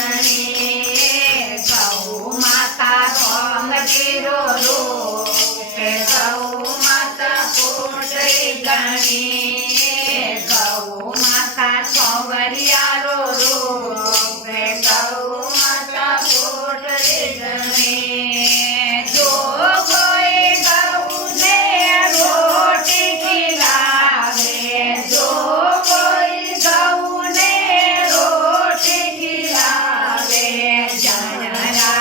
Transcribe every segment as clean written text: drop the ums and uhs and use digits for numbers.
गणी गौ माता रोमगिरो रूपे गौ माता पोटरी गणी गौ माता सौवरियारो रूपे गौ माता पोटरी गणी जो कोई गौ ने रोटी खिलावे जो कोई गौ ने रोटी खिलावे जनरा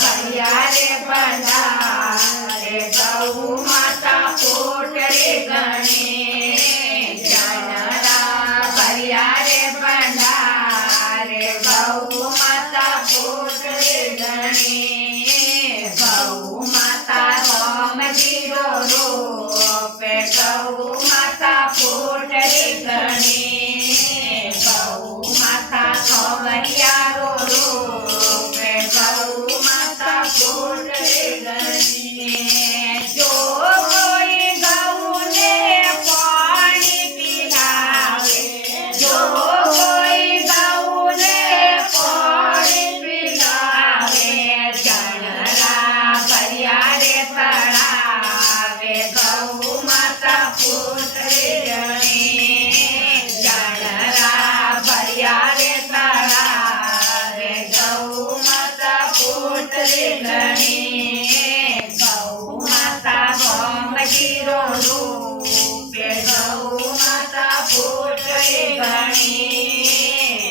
भैया रे बंधारे गौ माता पोटरी गणी जनरा भैया रे बंधारे गौ माता पोटरी गणी गौ माता रोमगिरो रूपे गौ माता पोटरी गणी गौ माता सौवरियारो रूपे गौ माता पोटरी गणी जो कोई गौ ने पानी पिलावे जो कोई गौ ने पानी पिलावे जनरा भैया रे पड़ावे गौ माता पोटरी गणी जनरा भैया रे पड़ावे गौ माता पोटरी गणी गौ माता रोमगिरो रूपे गौ माता पोटरी गणी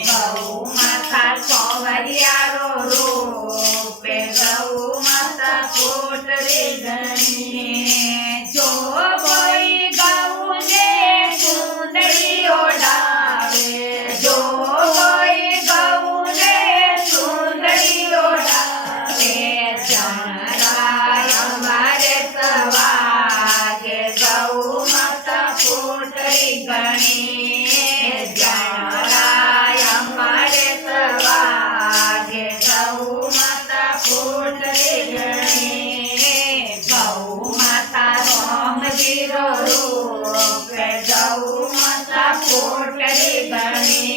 गौ माता सौवरियारो रूपे गौ माता पोटरी गणी जो कोई गौ ने सुंदरी ओढ़ावे जो कोई गौ ने सुंदरी ओढ़ावे जनरा हमारे सवागे गौ माता पोटरी गणी जनरा हमारे सवागे गौ माता पोटरी गणी गौ माता रोमगिरो रूपे गौ माता पोटरी गणी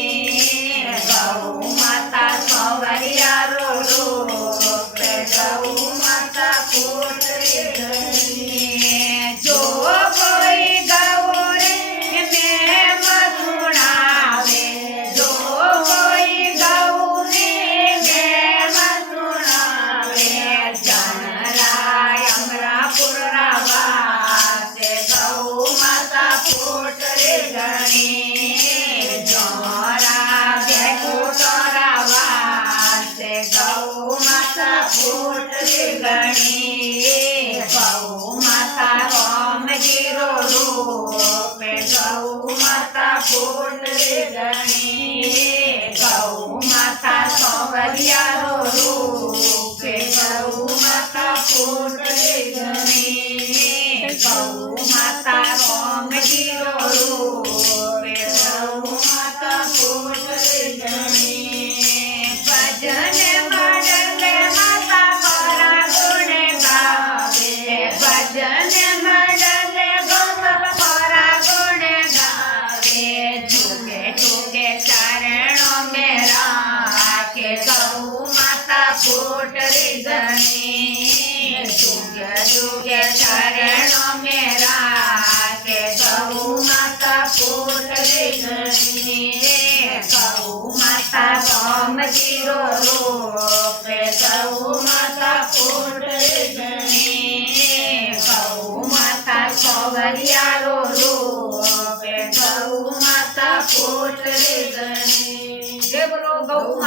गौ माता सौवरियारो रूपे गौ माता पोटरी गणी जो कोई गौ रे में सुनावे जो कोई गौ रे में सुनावे जनरा अमरापुर वासे गौ माता पोटरी गणी जोरा बेकुटरा वासे गौ माता पोटरी गणी गौ माता रोमगिरो रूपे गौ माता पोटरी गणी गौ माता सौवरियारो रूपे गौ माता पोटरी गणी गौ माता रोमगिरो रूपे गौ माता पोटरी गणी भजन मंडले माता परा गुण गावे भजन मंडले गोपाल परा गुण गावे झुके झुके चरणों में राखे गौ माता पोटरी गणी झुके झुके चरणों में राखे गौ माता पोटरी गणी गौ माता रोमगिरो रूपे गौ माता पोटरी गणी गौ माता सौवरियारो रूपे गौ माता पोटरी गणी। जय बोलो गौ